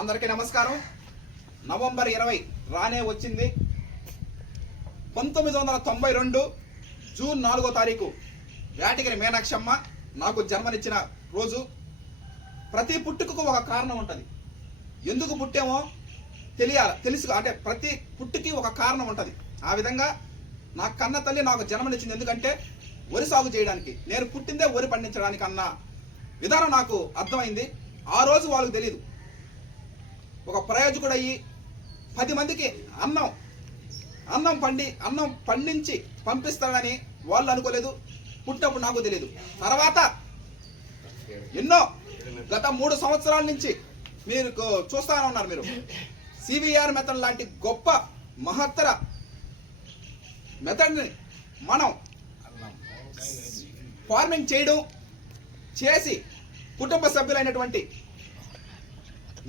అందరికీ నమస్కారం. నవంబర్ 20 రానే వచ్చింది. 1992 జూన్ 4వ తారీఖు వేటగిరి మీనాక్షమ్మ నాకు జన్మనిచ్చిన రోజు. ప్రతి పుట్టుకకు ఒక కారణం ఉంటుంది. ఎందుకు పుట్టామో తెలుసు, అంటే ప్రతి పుట్టుకి ఒక కారణం ఉంటుంది. ఆ విధంగా నా కన్న తల్లి నాకు జన్మనిచ్చింది. ఎందుకంటే వరి సాగు చేయడానికి, నేను పుట్టిందే వరి పండించడానికి అన్న విధానం నాకు అర్థమైంది. ఆ రోజు వాళ్ళకి తెలియదు. ఒక ప్రయోజకుడు అయ్యి 10 మందికి అన్నం పండించి పంపిస్తాడని వాళ్ళు అనుకోలేదు. పుట్టినప్పుడు నాకు తెలియదు. తర్వాత ఎన్నో గత 3 సంవత్సరాల నుంచి మీరు చూస్తానే ఉన్నారు. మీరు సివిఆర్ మెథడ్ లాంటి గొప్ప మహత్తర మెథడ్ని మనం ఫార్మింగ్ చేసి కుటుంబ సభ్యులైనటువంటి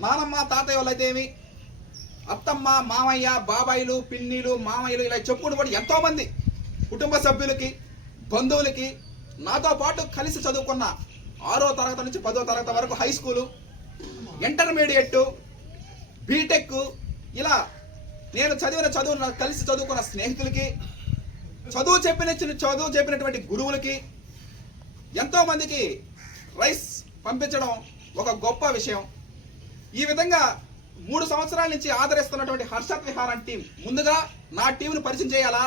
నానమ్మ తాతయ్య వాళ్ళైతే ఏమి, అత్తమ్మ మామయ్య బాబాయిలు పిన్నిలు మామయ్యలు ఇలా చెప్పుకుంటూ ఎంతో మంది కుటుంబ సభ్యులకి బంధువులకి నాతో పాటు కలిసి చదువుకున్న 6వ తరగతి నుంచి 10వ తరగతి వరకు హై స్కూలు, ఇంటర్మీడియట్, బీటెక్ ఇలా నేను చదువు కలిసి చదువుకున్న స్నేహితులకి, చదువు చెప్పినటువంటి గురువులకి ఎంతో మందికి రైస్ పంపించడం ఒక గొప్ప విషయం. ఈ విధంగా 3 సంవత్సరాల నుంచి ఆదరిస్తున్నటువంటి హర్షత్ విహారం టీం ముందుగా నా టీంను పరిచయం చేయాలా.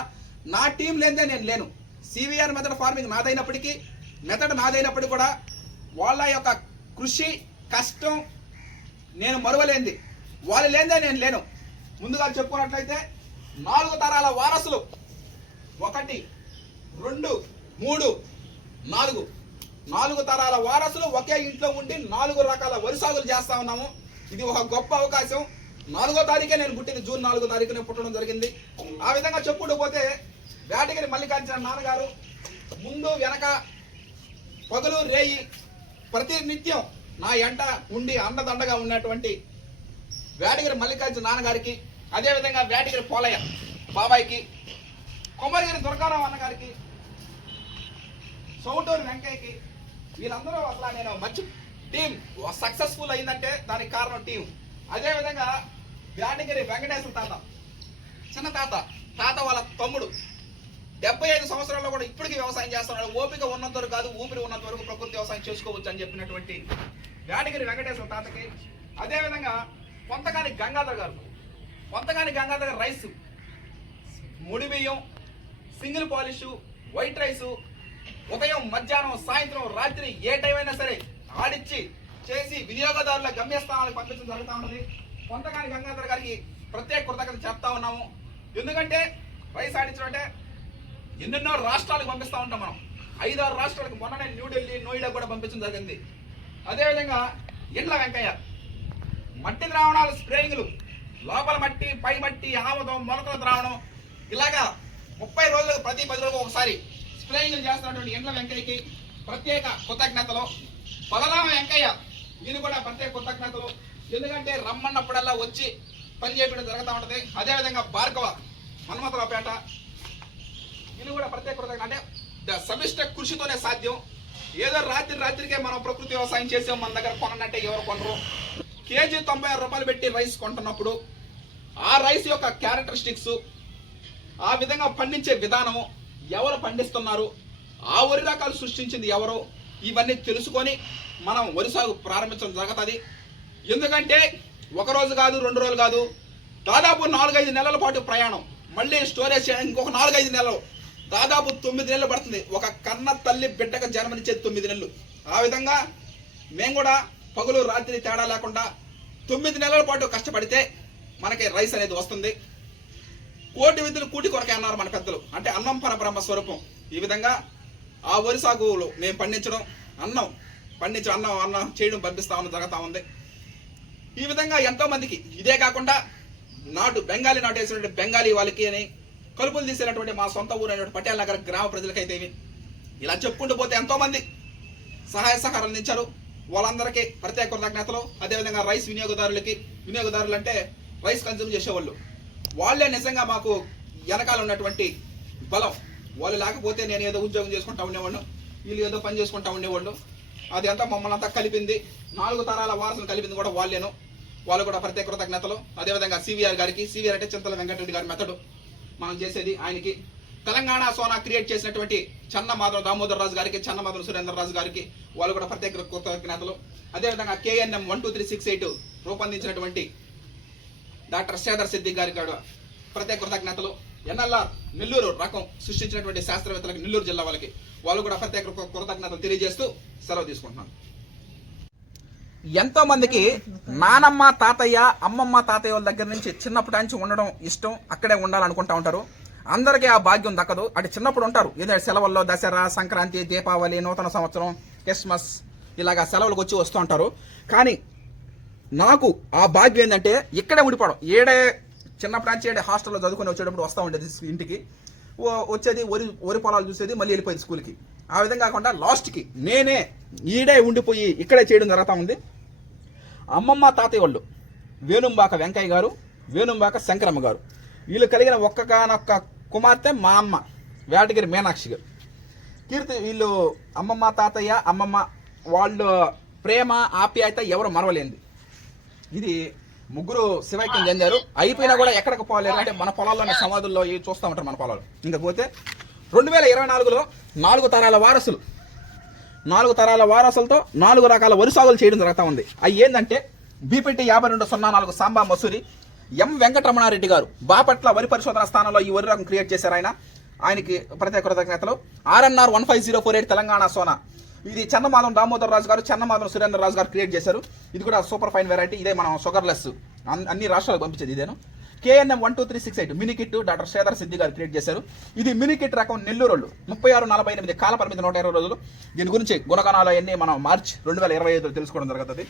నా టీం లేదే నేను లేను. సివిఆర్ మెథడ్ ఫార్మింగ్ నాదైనప్పటికీ కూడా వాళ్ళ యొక్క కృషి కష్టం నేను మరువలేంది. వాళ్ళు లేదే నేను లేను. ముందుగా చెప్పుకున్నట్లయితే 4 తరాల వారసులు, 1 2 3 4 4 తరాల వారసులు ఒకే ఇంట్లో ఉండి 4 రకాల వరి సాగులు చేస్తా ఉన్నాము. ఇది ఒక గొప్ప అవకాశం. 4వ తారీఖే నేను పుట్టింది. జూన్ 4వ తారీఖునే పుట్టడం జరిగింది. ఆ విధంగా చెప్పుకుంటూ పోతే వేటగిరి మల్లికార్జున నాన్నగారు ముందు వెనక పగలు రేయి ప్రతి నిత్యం నా ఎంట ఉండి అండదండగా ఉన్నటువంటి వేటగిరి మల్లికార్జున నాన్నగారికి, అదేవిధంగా వేటగిరి పోలయ్య బాబాయికి, కొమరగిరి దుర్గారావు అన్నగారికి, సౌటూరు వెంకయ్యకి, వీళ్ళందరూ అసలు నేను మంచి టీం సక్సెస్ఫుల్ అయిందంటే దానికి కారణం టీం. అదేవిధంగా వేటగిరి వెంకటేశ్వర చిన్న తాత వాళ్ళ తమ్ముడు 75 సంవత్సరాల్లో కూడా ఇప్పటికీ వ్యవసాయం చేస్తున్నాడు. ఓపిక ఉన్నంత వరకు కాదు, ఊపిరి ఉన్నంత వరకు ప్రకృతి వ్యవసాయం చేసుకోవచ్చు అని చెప్పినటువంటి వేటగిరి వెంకటేశ్వర తాతకి, అదేవిధంగా కొంతకాని గంగాధర్ గారు రైస్, ముడి బియ్యం, సింగిల్ పాలిష్, వైట్ రైసు ఉదయం మధ్యాహ్నం సాయంత్రం రాత్రి ఏ టైం అయినా సరే ఆడిచ్చి చేసి వినియోగదారుల గమ్యస్థానాలకు పంపించడం జరుగుతూ ఉంటుంది. కొంతకాని గంగాధర్ గారికి ప్రత్యేక కృతజ్ఞత చెప్తా ఉన్నాము. ఎందుకంటే రైస్ ఆడించడం అంటే ఎన్నెన్నో రాష్ట్రాలకు పంపిస్తూ ఉంటాం మనం. 5-6 రాష్ట్రాలకు మొన్ననే న్యూఢిల్లీ, నోయిడా కూడా పంపించడం జరిగింది. అదేవిధంగా ఇండ్ల వెంకయ్య మట్టి ద్రావణాలు స్ప్రేయింగ్లు, లోపల మట్టి పై మట్టి ఆముదం మొలకల ద్రావణం ఇలాగా 30 రోజులకు ప్రతి 10 రోజులకు ఒకసారి స్ప్రేయింగ్లు చేస్తున్నటువంటి ఇండ్ల వెంకయ్యకి ప్రత్యేక కృతజ్ఞతలు. బలరామ వెంకయ్య ఈయన కూడా ప్రత్యేక కృతజ్ఞతలు. ఎందుకంటే రమ్మన్నప్పుడల్లా వచ్చి పని చేయడం జరుగుతూ ఉంటుంది. అదేవిధంగా భార్గవ మన్మథరావుపేట ఈయన కూడా ప్రత్యేక కృతజ్ఞత. అంటే సమిష్ట కృషితోనే సాధ్యం. ఏదో రాత్రికే మనం ప్రకృతి వ్యవసాయం చేసాం, మన దగ్గర కొనంటే ఎవరు కొనరు. కేజీ 96 రూపాయలు పెట్టి రైస్ కొంటున్నప్పుడు ఆ రైస్ యొక్క క్యారెక్టరిస్టిక్స్, ఆ విధంగా పండించే విధానము, ఎవరు పండిస్తున్నారు, ఆ వరి రకాలు సృష్టించింది ఎవరు, ఇవన్నీ తెలుసుకొని మనం వరి సాగు ప్రారంభించడం జరుగుతుంది. ఎందుకంటే 1 రోజు కాదు, 2 రోజులు కాదు, దాదాపు 4-5 నెలల పాటు ప్రయాణం. మళ్ళీ స్టోరేజ్ చేయడానికి ఇంకొక 4-5 నెలలు, దాదాపు 9 నెలలు పడుతుంది. ఒక కన్న తల్లి బిడ్డగా జన్మనిచ్చేది 9 నెలలు. ఆ విధంగా మేము కూడా పగులు రాత్రి తేడా లేకుండా 9 నెలల పాటు కష్టపడితే మనకి రైస్ అనేది వస్తుంది. కోటి విధులు కూటి కొరకే అన్నారు మన పెద్దలు. అంటే అన్నం పరబ్రహ్మ స్వరూపం. ఈ విధంగా ఆ వరి సాగులో మేము పండించడం, అన్నం చేయడం పంపిస్తా జరుగుతూ ఉంది. ఈ విధంగా ఎంతో మందికి, ఇదే కాకుండా బెంగాలీ నాటు వేసినటువంటి బెంగాలీ వాళ్ళకి అని, కలుపులు తీసేటటువంటి మా సొంత ఊరు అయినటువంటి పటేల్ నగర్ గ్రామ ప్రజలకైతే ఇలా చెప్పుకుంటూ పోతే ఎంతో మంది సహాయ సహకారాలు అందించారు. వాళ్ళందరికీ ప్రత్యేక కృతజ్ఞతలు. అదేవిధంగా రైస్ వినియోగదారులు అంటే రైస్ కన్జ్యూమ్ చేసేవాళ్ళు, వాళ్ళే నిజంగా మాకు వెనకాల ఉన్నటువంటి బలం. వాళ్ళు లేకపోతే నేను ఏదో ఉద్యోగం చేసుకుంటా ఉండేవాళ్ళు, వీళ్ళు ఏదో పని చేసుకుంటా ఉండేవాళ్ళు. అది అంతా మమ్మల్ని అంతా కలిపింది. 4 తరాల వారసులు కలిపింది కూడా వాళ్ళేను. వాళ్ళు కూడా ప్రత్యేక కృతజ్ఞతలు. అదేవిధంగా సివిఆర్ గారికి, సివిఆర్ అంటే చింతల వెంకటరెడ్డి గారి మెథడ్ మనం చేసేది ఆయనకి. తెలంగాణ సోనా క్రియేట్ చేసినటువంటి చెన్నమాధవ దామోదర్ రాజు గారికి, చెన్నమాధవ సురేంద్ర రాజు గారికి వాళ్ళు కూడా ప్రత్యేక కృతజ్ఞతలు. అదేవిధంగా KNM 12368 రూపొందించినటువంటి డాక్టర్ శ్రీధర్ సిద్దిక్ గారికి కూడా ప్రత్యేక కృతజ్ఞతలు. NLR నెల్లూరు రకం సృష్టించినటువంటి శాస్త్రవేత్తలకి, నెల్లూరు జిల్లా వాళ్ళకి వాళ్ళు కూడా ప్రత్యేక కృతజ్ఞతలు తెలియజేస్తూ సెలవు తీసుకుంటున్నాను. ఎంతో మందికి నానమ్మ తాతయ్య అమ్మమ్మ తాతయ్య వాళ్ళ దగ్గర నుంచి చిన్నప్పటి నుంచి ఉండడం ఇష్టం, అక్కడే ఉండాలనుకుంటా ఉంటారు. అందరికీ ఆ భాగ్యం దక్కదు. అటు చిన్నప్పుడు ఉంటారు, ఏదైనా సెలవుల్లో దసరా, సంక్రాంతి, దీపావళి, నూతన సంవత్సరం, క్రిస్మస్ ఇలాగా సెలవులకు వచ్చి వస్తూ ఉంటారు. కానీ నాకు ఆ భాగ్యం ఏంటంటే ఇక్కడే ఉండిపోవడం. చిన్నప్పటి నుంచి ఏడే హాస్టల్లో చదువుకొని వచ్చేటప్పుడు వస్తూ ఉండేది ఇంటికి, వచ్చేది వరి పొలాలు చూసేది, మళ్ళీ వెళ్ళిపోయేది స్కూల్కి. ఆ విధంగా కాకుండా లాస్ట్కి నేనే ఈడే ఉండిపోయి ఇక్కడే చేయడం జరుగుతూ ఉంది. అమ్మమ్మ తాతయ్య వాళ్ళు వేణుంబాక వెంకయ్య గారు, వేణుంబాక శంకరమ్మ గారు, వీళ్ళు కలిగిన ఒక్కగానొక్క కుమార్తె మా అమ్మ వేటగిరి మీనాక్షి గారు. వీళ్ళు అమ్మమ్మ తాతయ్య అమ్మమ్మ వాళ్ళు ప్రేమ ఆప్యాయత ఎవరు మరవలేంది. ఇది ముగ్గురు శివైక్యం చెందారు. అయిపోయినా కూడా ఎక్కడికి పోలేరు. అంటే మన పొలాల్లోనే సమాధుల్లో చూస్తూ ఉంటారు మన పొలాలు. ఇంకపోతే 2024లో 4 తరాల వారసులు, 4 తరాల వారసులతో 4 రకాల వరి సాగులు చేయడం జరుగుతూ ఉంది. అవి ఏంటంటే BPT 5204 సాంబా మసూరి, M వెంకటరమణారెడ్డి గారు బాపట్ల వరి పరిశోధన స్థానంలో ఈ వరి రకం క్రియేట్ చేశారు. ఆయనకి ప్రత్యేక కృతజ్ఞతలు. RNR 15048 తెలంగాణ సోనా, ఇది చెన్నమాధవం దామోదర్ రాజు గారు, చెన్నమాధవం సురేంద్ర రాజు గారు క్రియేట్ చేశారు. ఇది కూడా సూపర్ ఫైన్ వెరైటీ. ఇదే మనం షుగర్లెస్ అన్ని రాష్ట్రాలకు పంపించేది ఇదేను. KNM 12368 mini kit doctor Sridhar Siddi గారు క్రియేట్ చేశారు. ఇది మినీ కిట్ రకం నెల్లూరు 3648 కాల పరిమితి 120 రోజులు. దీని గురించి గుణగణాలు అవన్నీ మనం మార్చ్ 2025 తెలుసుకోవడం జరుగుతుంది.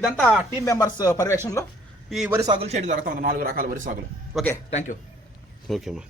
ఇదంతా టీం మెంబర్స్ పర్యవేక్షణలో ఈ వరి సాగులు చేయడం జరుగుతుంది, 4 రకాల వరి సాగులు. Okay, thank you. ఓకే అమ్మా.